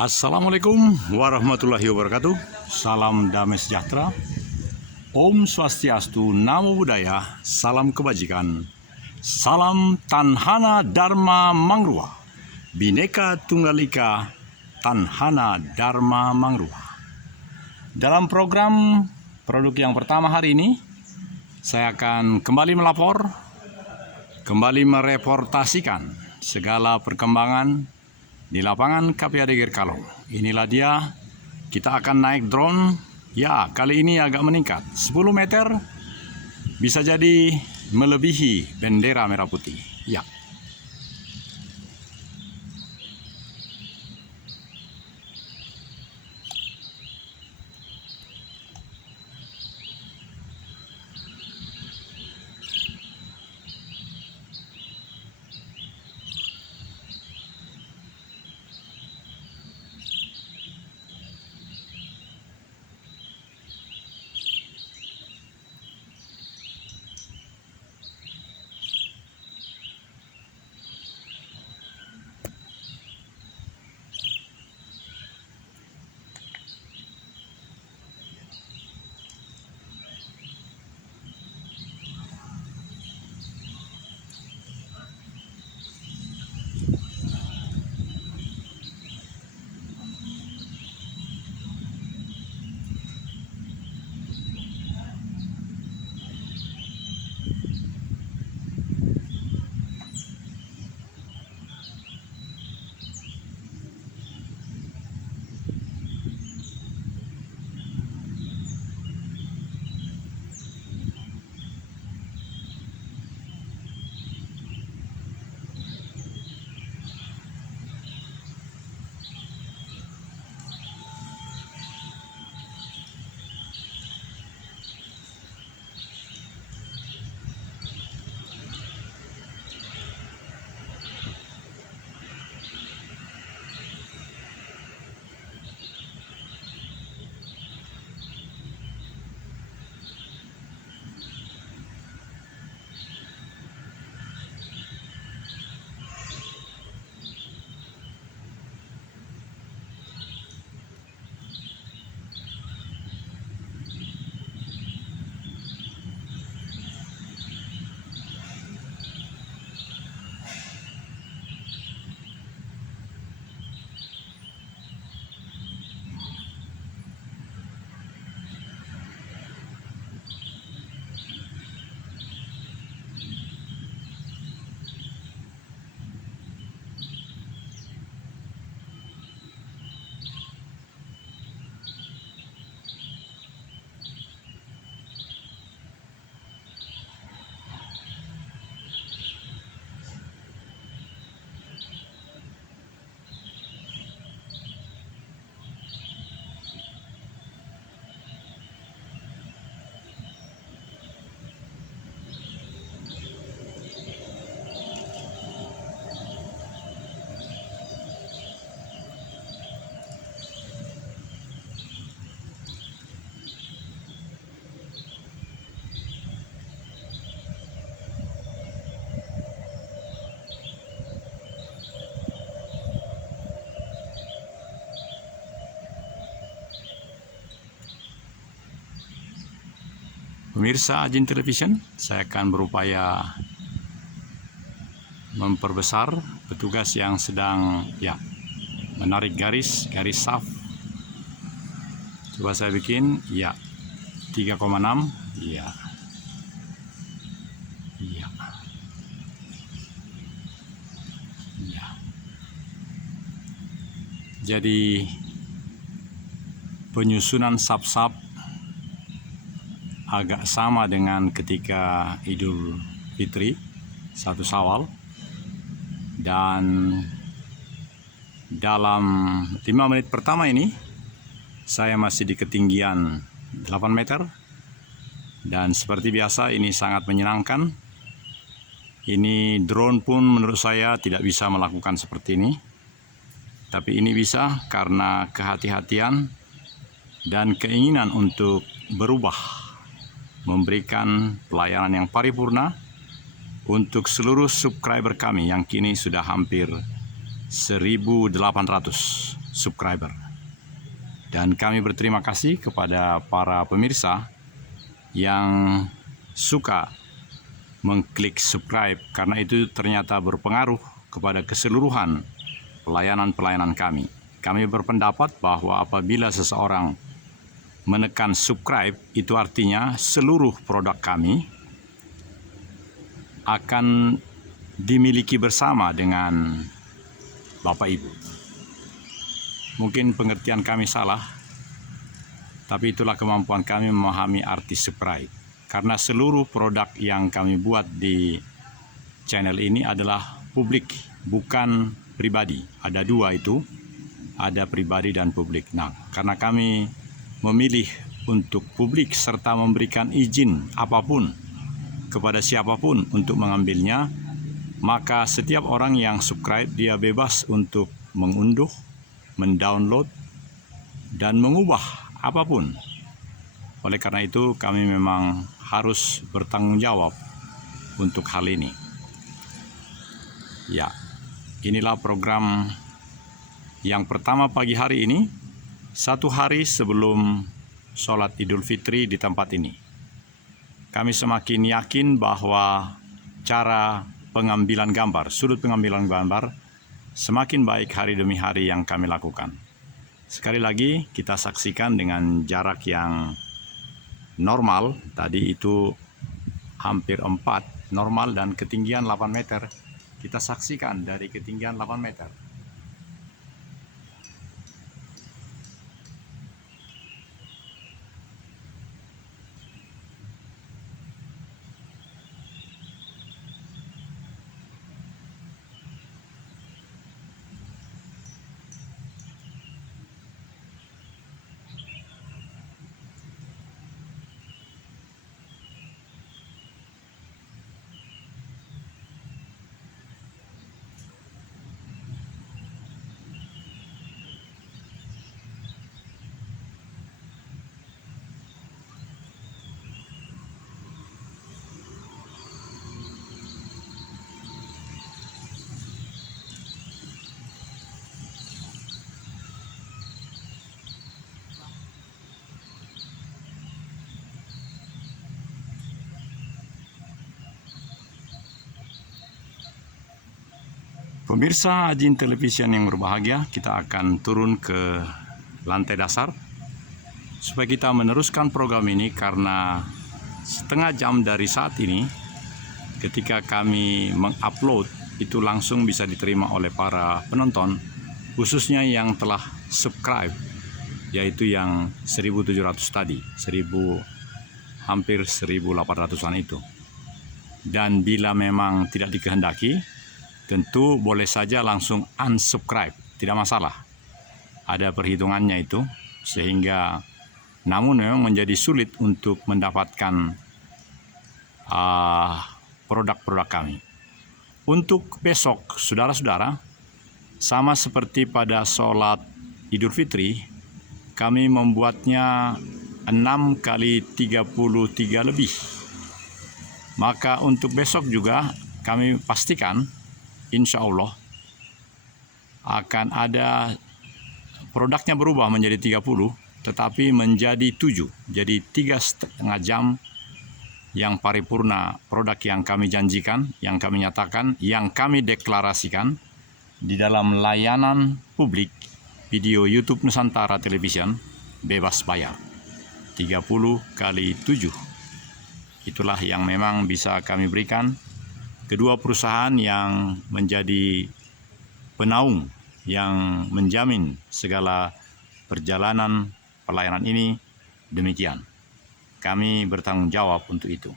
Assalamualaikum warahmatullahi wabarakatuh. Salam damai sejahtera. Om Swastiastu, Namo Buddhaya, salam kebajikan. Salam Tanhana Dharma Mangrua. Bhinneka Tunggal Ika, Tanhana Dharma Mangrua. Dalam program produk yang pertama hari ini, saya akan kembali melapor, kembali mereportasikan segala perkembangan di lapangan KPAD Gerkalong. Inilah dia, kita akan naik drone. Ya, kali ini agak meningkat 10 meter, bisa jadi melebihi bendera merah putih. Ya. Pemirsa Ajin Television, saya akan berupaya memperbesar petugas yang sedang menarik garis saf. Coba saya bikin, 3,6, ya. Jadi penyusunan saf-saf agak sama dengan ketika Idul Fitri 1 Syawal, dan dalam 5 menit pertama ini saya masih di ketinggian 8 meter, dan seperti biasa ini sangat menyenangkan. Ini drone pun menurut saya tidak bisa melakukan seperti ini, tapi ini bisa karena kehati-hatian dan keinginan untuk berubah, memberikan pelayanan yang paripurna untuk seluruh subscriber kami yang kini sudah hampir 1.800 subscriber. Dan kami berterima kasih kepada para pemirsa yang suka mengklik subscribe, karena itu ternyata berpengaruh kepada keseluruhan pelayanan-pelayanan kami. Kami berpendapat bahwa apabila seseorang menekan subscribe, itu artinya seluruh produk kami akan dimiliki bersama dengan Bapak Ibu. Mungkin pengertian kami salah, tapi itulah kemampuan kami memahami arti subscribe. Karena seluruh produk yang kami buat di channel ini adalah publik, bukan pribadi. Ada dua itu, ada pribadi dan publik. Nah, karena kami memilih untuk publik serta memberikan izin apapun kepada siapapun untuk mengambilnya, maka setiap orang yang subscribe dia bebas untuk mengunduh, mendownload, dan mengubah apapun. Oleh karena itu kami memang harus bertanggung jawab untuk hal ini. Ya, inilah program yang pertama pagi hari ini, 1 hari sebelum sholat Idul Fitri di tempat ini. Kami semakin yakin bahwa cara pengambilan gambar, sudut pengambilan gambar semakin baik hari demi hari yang kami lakukan. Sekali lagi kita saksikan dengan jarak yang normal, tadi itu hampir 4 normal dan ketinggian 8 meter. Kita saksikan dari ketinggian 8 meter. Pemirsa Ajin Television yang berbahagia, kita akan turun ke lantai dasar supaya kita meneruskan program ini, karena setengah jam dari saat ini ketika kami mengupload itu langsung bisa diterima oleh para penonton, khususnya yang telah subscribe, yaitu yang 1.700 tadi, hampir 1.800-an itu. Dan bila memang tidak dikehendaki, tentu boleh saja langsung unsubscribe, tidak masalah. Ada perhitungannya itu, sehingga namun memang menjadi sulit untuk mendapatkan produk-produk kami. Untuk besok, saudara-saudara, sama seperti pada sholat Idul Fitri, kami membuatnya 6x33 lebih. Maka untuk besok juga kami pastikan insya Allah akan ada produknya berubah menjadi 30, tetapi menjadi 7. Jadi 3,5 jam yang paripurna produk yang kami janjikan, yang kami nyatakan, yang kami deklarasikan di dalam layanan publik video YouTube Nusantara Television bebas bayar. 30x7. Itulah yang memang bisa kami berikan. Kedua perusahaan yang menjadi penaung, yang menjamin segala perjalanan pelayanan ini, demikian. Kami bertanggung jawab untuk itu.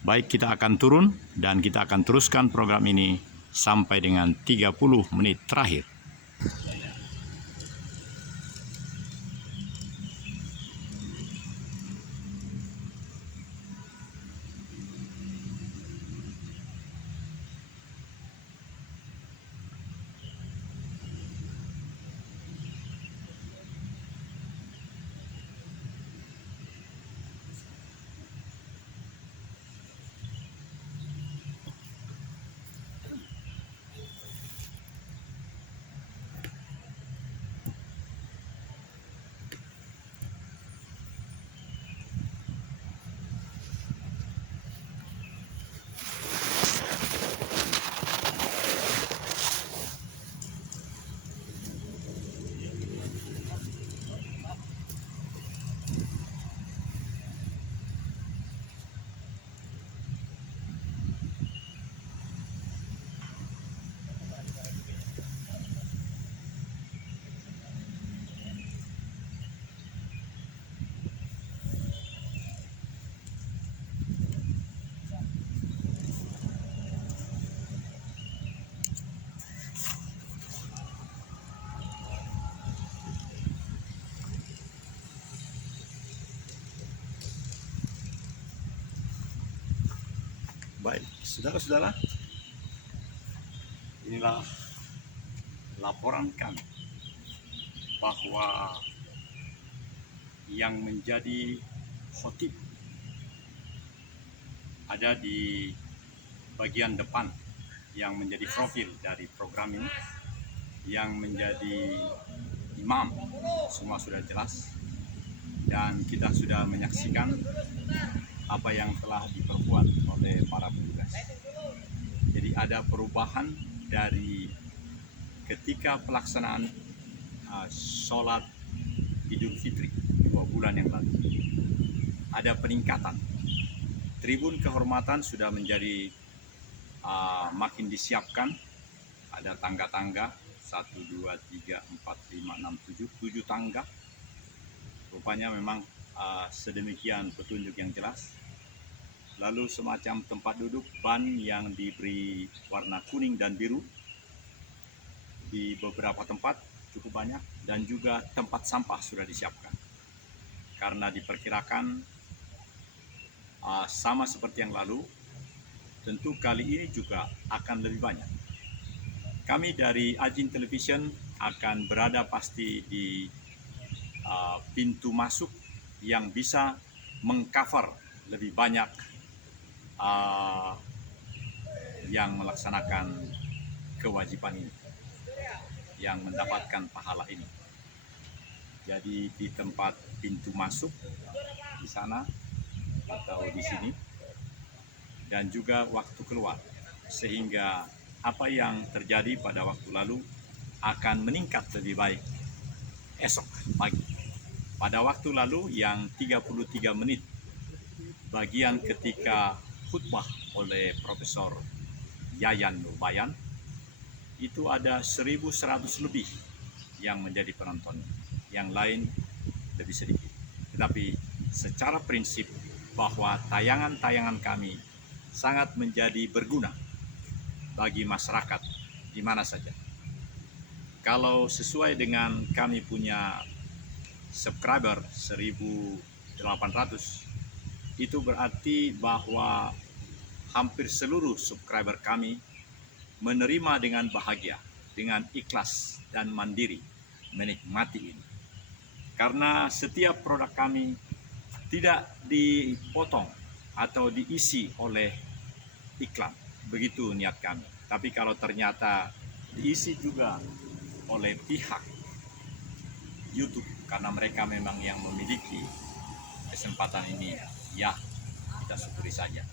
Baik, kita akan turun dan kita akan teruskan program ini sampai dengan 30 menit terakhir. Baik, saudara-saudara, inilah laporan kami bahwa yang menjadi khotib ada di bagian depan yang menjadi profil dari program ini, yang menjadi imam semua sudah jelas, dan kita sudah menyaksikan apa yang telah diperbuat oleh para petugas. Jadi ada perubahan dari ketika pelaksanaan sholat Idul Fitri 2 bulan yang lalu. Ada peningkatan. Tribun kehormatan sudah menjadi makin disiapkan. Ada tangga-tangga 1, 2, 3, 4, 5, 6, 7 tangga. Rupanya memang sedemikian petunjuk yang jelas. Lalu semacam tempat duduk ban yang diberi warna kuning dan biru di beberapa tempat cukup banyak, dan juga tempat sampah sudah disiapkan. Karena diperkirakan sama seperti yang lalu, tentu kali ini juga akan lebih banyak. Kami dari Ajin Television akan berada pasti di pintu masuk yang bisa mengcover lebih banyak yang melaksanakan kewajiban ini, yang mendapatkan pahala ini. Jadi di tempat pintu masuk di sana atau di sini, dan juga waktu keluar, sehingga apa yang terjadi pada waktu lalu akan meningkat lebih baik esok pagi. Pada waktu lalu yang 33 menit bagian ketika khutbah oleh Profesor Yayan Nurbayan, itu ada 1.100 lebih yang menjadi penonton, yang lain lebih sedikit. Tetapi secara prinsip bahwa tayangan-tayangan kami sangat menjadi berguna bagi masyarakat di mana saja. Kalau sesuai dengan kami punya subscriber 1.800, itu berarti bahwa hampir seluruh subscriber kami menerima dengan bahagia, dengan ikhlas dan mandiri menikmati ini. Karena setiap produk kami tidak dipotong atau diisi oleh iklan, begitu niat kami. Tapi kalau ternyata diisi juga oleh pihak YouTube, karena mereka memang yang memiliki kesempatan ini, ya kita syukuri saja.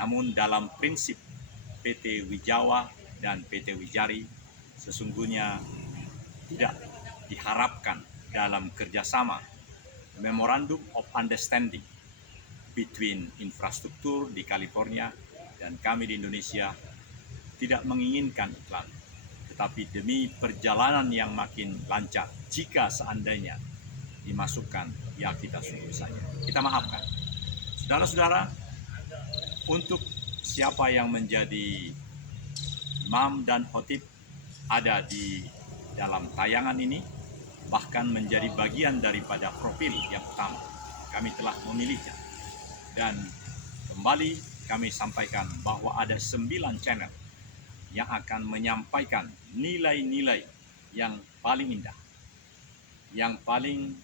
Namun dalam prinsip PT Wijawa dan PT Wijari, sesungguhnya tidak diharapkan dalam kerjasama Memorandum of Understanding between infrastruktur di California dan kami di Indonesia, tidak menginginkan iklan, tetapi demi perjalanan yang makin lancar, jika seandainya dimasukkan, ya kita syukur saja, kita maafkan. Saudara-saudara, untuk siapa yang menjadi imam dan khotib ada di dalam tayangan ini, bahkan menjadi bagian daripada profil yang utama. Kami telah memilihnya, dan kembali kami sampaikan bahwa ada 9 channel yang akan menyampaikan nilai-nilai yang paling indah, yang paling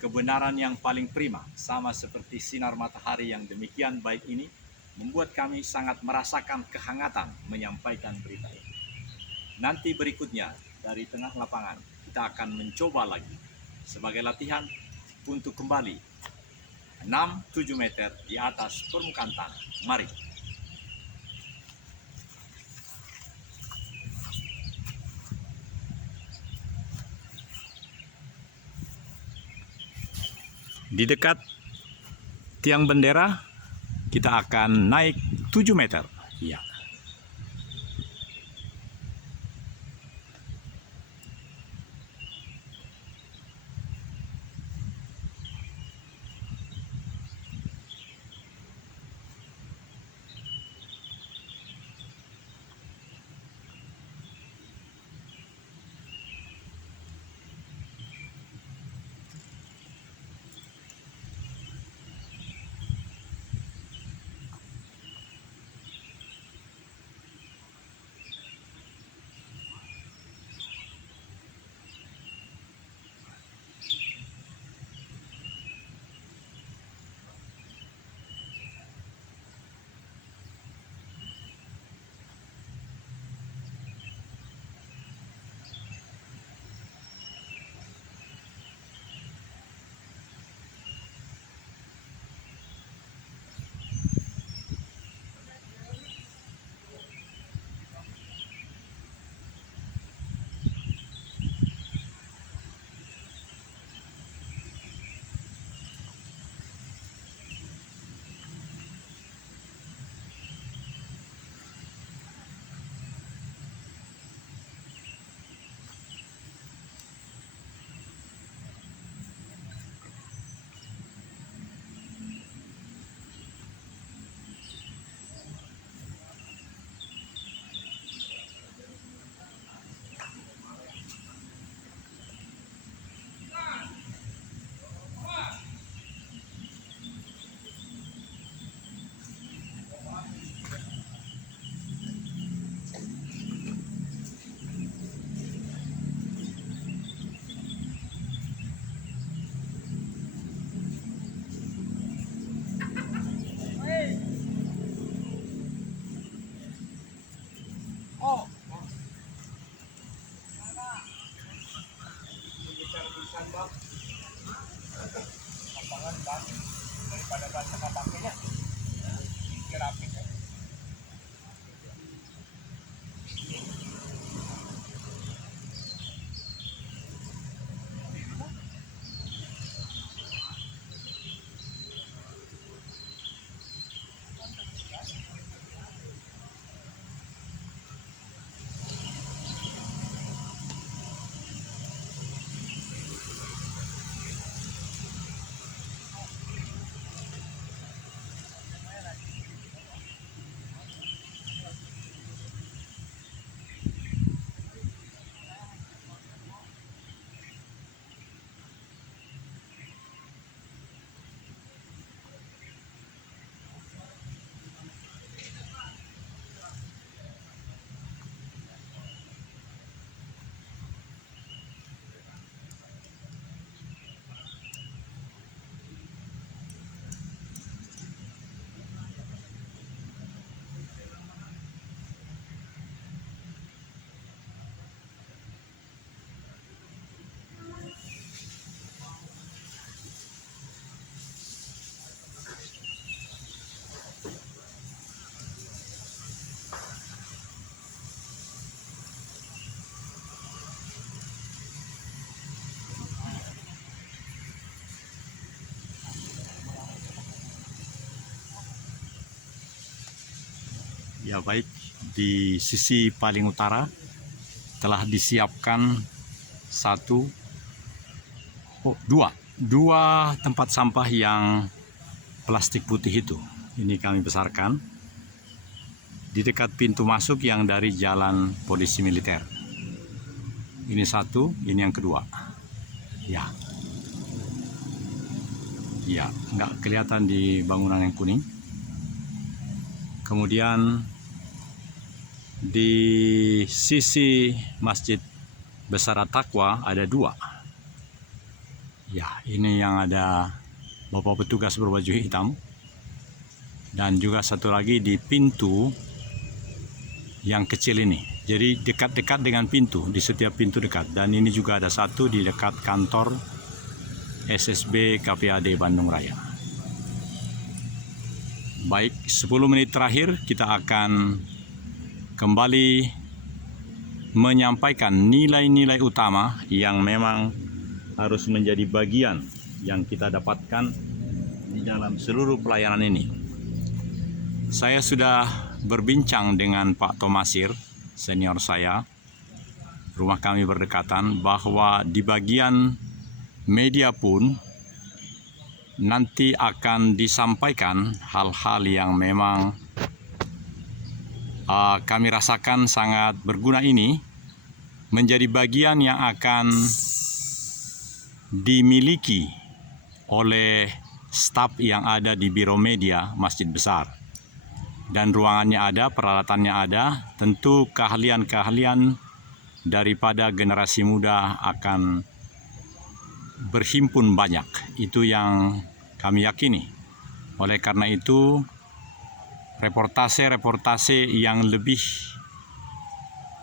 kebenaran yang paling prima, sama seperti sinar matahari yang demikian baik ini, membuat kami sangat merasakan kehangatan menyampaikan berita ini. Nanti berikutnya dari tengah lapangan kita akan mencoba lagi sebagai latihan untuk kembali 6-7 meter di atas permukaan tanah. Mari. Di dekat tiang bendera kita akan naik 7 meter. Ya. Ya baik, di sisi paling utara telah disiapkan dua tempat sampah yang plastik putih itu. Ini kami besarkan di dekat pintu masuk yang dari jalan polisi militer. Ini satu, ini yang kedua. Ya, nggak kelihatan di bangunan yang kuning. Kemudian di sisi Masjid Besar At-Taqwa ada dua. Ya, ini yang ada bapak petugas berbaju hitam. Dan juga satu lagi di pintu yang kecil ini. Jadi dekat-dekat dengan pintu, di setiap pintu dekat. Dan ini juga ada satu di dekat kantor SSB KPAD Bandung Raya. Baik, 10 menit terakhir kita akan kembali menyampaikan nilai-nilai utama yang memang harus menjadi bagian yang kita dapatkan di dalam seluruh pelayanan ini. Saya sudah berbincang dengan Pak Tomasir, senior saya, rumah kami berdekatan, bahwa di bagian media pun nanti akan disampaikan hal-hal yang memang kami rasakan sangat berguna ini menjadi bagian yang akan dimiliki oleh staf yang ada di Biro Media Masjid Besar. Dan ruangannya ada, peralatannya ada, tentu keahlian-keahlian daripada generasi muda akan berhimpun banyak. Itu yang kami yakini. Oleh karena itu, reportase yang lebih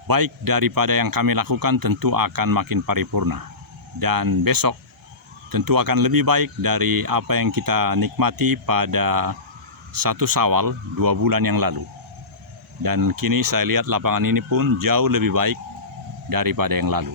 baik daripada yang kami lakukan tentu akan makin paripurna. Dan besok tentu akan lebih baik dari apa yang kita nikmati pada 1 Syawal 2 bulan yang lalu. Dan kini saya lihat lapangan ini pun jauh lebih baik daripada yang lalu.